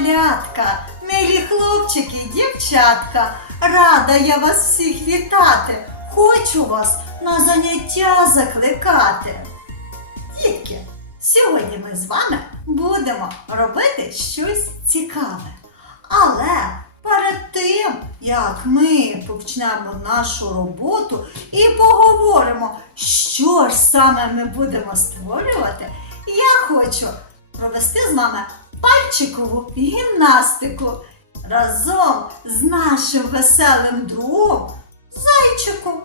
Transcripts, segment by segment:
малятка, милі хлопчики, дівчатка, рада я вас всіх вітати. Хочу вас на заняття закликати. Дітки, сьогодні ми з вами будемо робити щось цікаве. Але перед тим, як ми почнемо нашу роботу і поговоримо, що ж саме ми будемо створювати, я хочу провести з вами пальчикову гімнастику разом з нашим веселим другом зайчиком.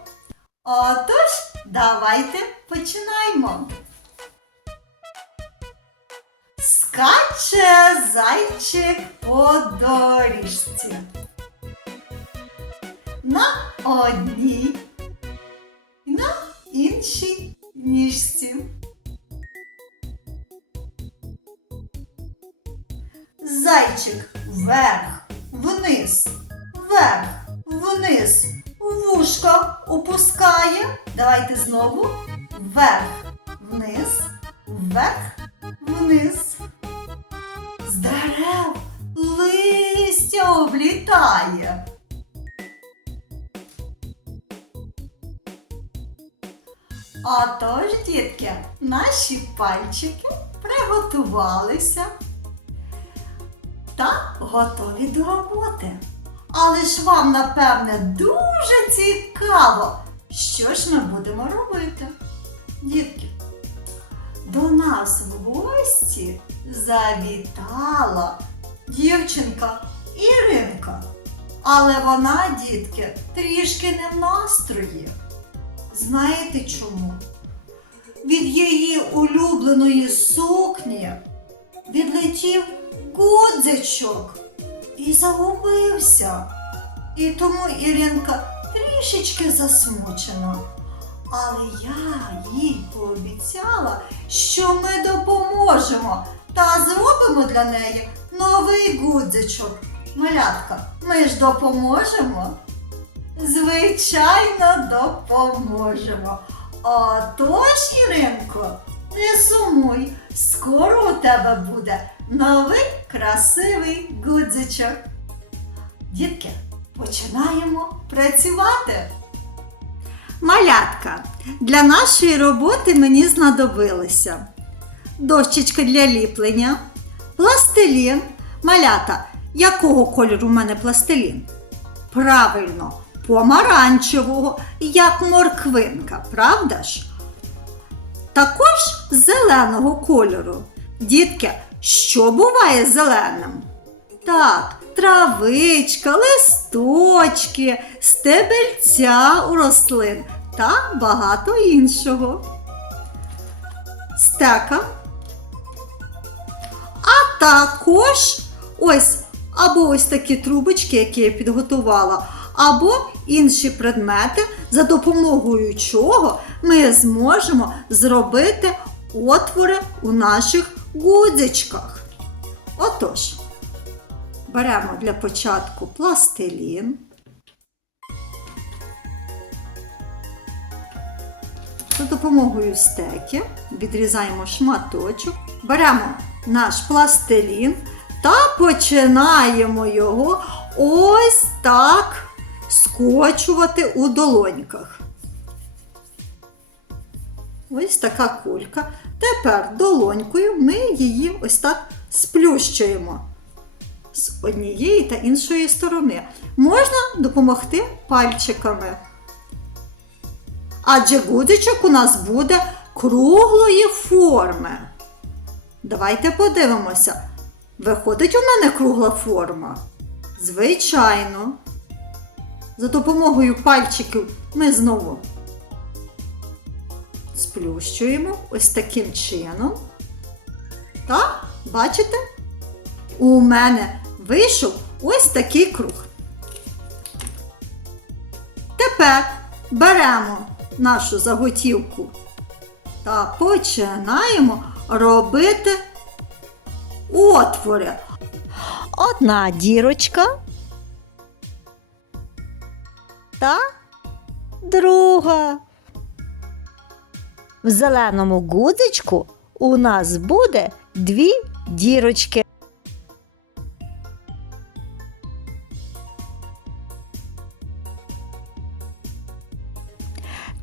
Отож, давайте починаємо. Скаче зайчик по доріжці. На одній, і на іншій ніжці. Зайчик вверх, вниз, вверх, вниз, вушка опускає. Давайте знову вверх, вниз, вверх, вниз. З дерев листя облітає. Отож, дітки, наші пальчики приготувалися та готові до роботи. Але ж вам, напевне, дуже цікаво, що ж ми будемо робити. Дітки, до нас в гості завітала дівчинка Іринка. Але вона, дітки, трішки не в настрої. Знаєте чому? Від її улюбленої сукні відлетів гудзичок і загубився. І тому Іринка трішечки засмучена. Але я їй пообіцяла, що ми допоможемо та зробимо для неї новий гудзичок. Малятка, ми ж допоможемо? Звичайно, допоможемо. Отож, Іринко, не сумуй, скоро у тебе буде новий красивий гудзичок. Дітки, починаємо працювати. Малятка, для нашої роботи мені знадобилися дощечка для ліплення, пластилін. Малята, якого кольору у мене пластилін? Правильно, помаранчевого, як морквинка, правда ж? Також зеленого кольору. Дітки, що буває зеленим? Так, травичка, листочки, стебельця у рослин та багато іншого. Стека. А також ось або ось такі трубочки, які я підготувала, або інші предмети, за допомогою чого ми зможемо зробити отвори у наших гудзичках. Отож, беремо для початку пластилін. За допомогою стеки відрізаємо шматочок, беремо наш пластилін та починаємо його ось так скочувати у долоньках. Ось така кулька. Тепер долонькою ми її ось так сплющуємо з однієї та іншої сторони. Можна допомогти пальчиками. Адже гудзичок у нас буде круглої форми. Давайте подивимося. Виходить у мене кругла форма? Звичайно. За допомогою пальчиків ми знову сплющуємо ось таким чином. Так, бачите? У мене вийшов ось такий круг. Тепер беремо нашу заготівку та починаємо робити отвори. Одна дірочка та друга. В зеленому гудзичку у нас буде дві дірочки.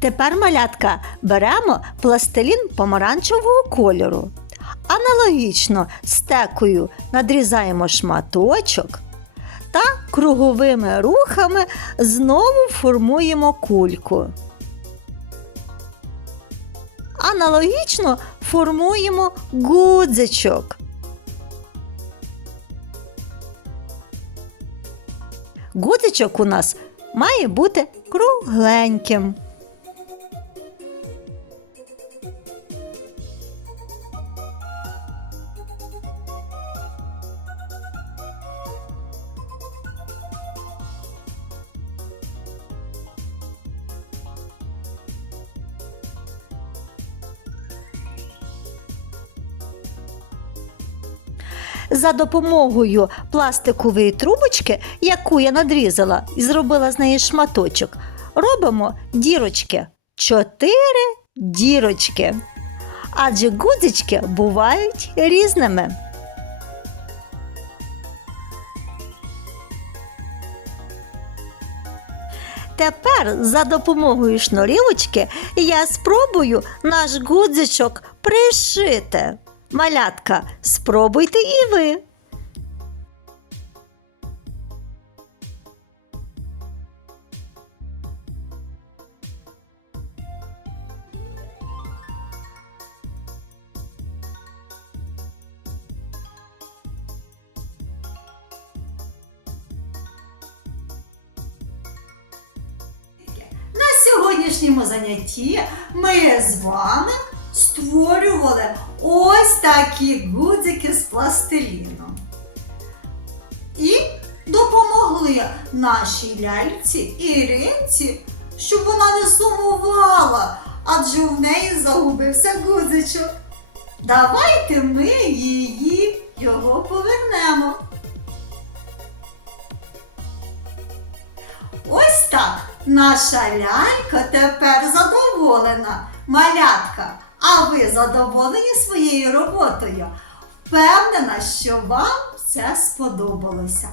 Тепер малятка беремо пластилін помаранчевого кольору. Аналогічно стекою надрізаємо шматочок та круговими рухами знову формуємо кульку. Аналогічно формуємо гудзичок. Гудзичок у нас має бути кругленьким. За допомогою пластикової трубочки, яку я надрізала і зробила з неї шматочок, робимо дірочки. Чотири дірочки. Адже гудзички бувають різними. Тепер за допомогою шнурівочки я спробую наш гудзичок пришити. Малятка, спробуйте і ви. На сьогоднішньому занятті ми з вами створювали ось такі гудзики з пластиліном. І допомогли нашій ляльці Іринці, щоб вона не сумувала, адже в неї загубився гудзичок. Давайте ми її його повернемо. Ось так наша лялька тепер задоволена. Малятка, а ви задоволені своєю роботою? Впевнена, що вам все сподобалося.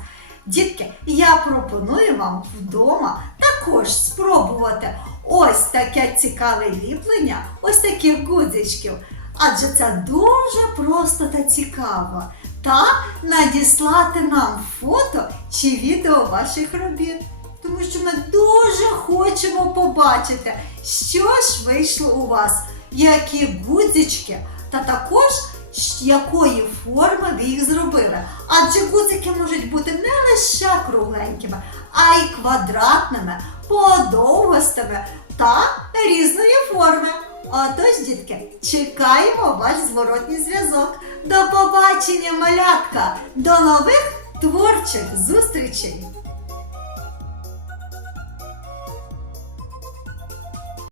Дітки, я пропоную вам вдома також спробувати ось таке цікаве ліплення, ось таких гудзичків. Адже це дуже просто та цікаво. Та надіслати нам фото чи відео ваших робіт. Тому що ми дуже хочемо побачити, що ж вийшло у вас, які гудзички, та також якої форми ви їх зробили. Адже гудзики можуть бути не лише кругленькими, а й квадратними, подовгостими та різної форми. Отож, дітки, чекаємо ваш зворотній зв'язок. До побачення, малятка! До нових творчих зустрічей!